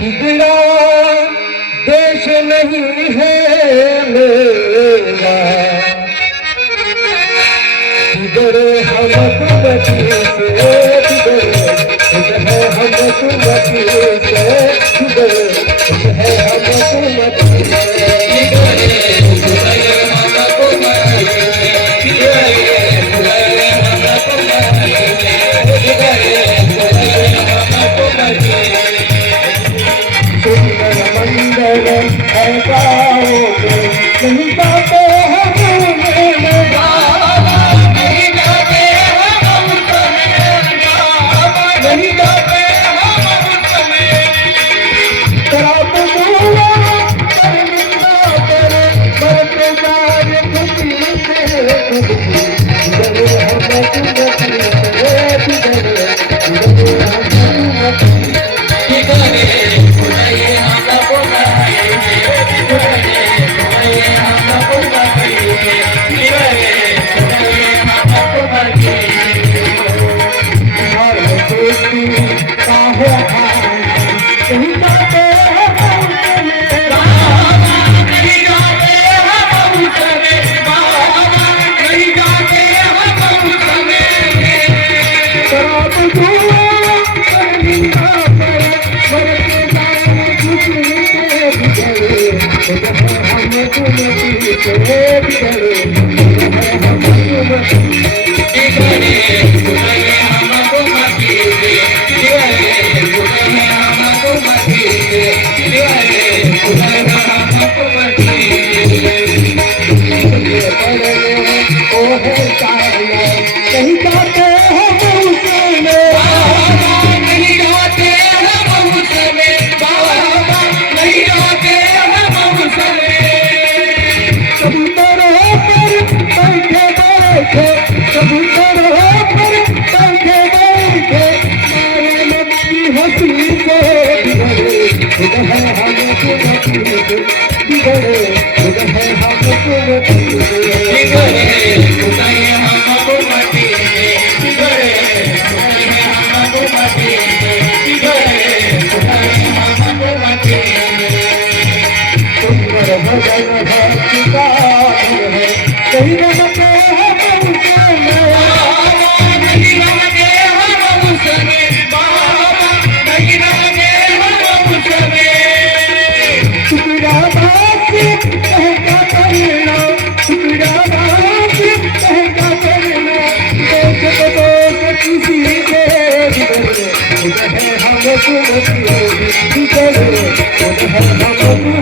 बिगड़ा देश नहीं है मेरा, बिगड़े हम तुमती से, बिगड़े हम तुमती से, बिगड़े हम तुमती से। नहीं जाते हम नहीं जाते शराब दूंगा कर निंदा करे मरते जाए खुशी से बिगड़े हम तुमती से, बिगड़े हम तुमती से। हम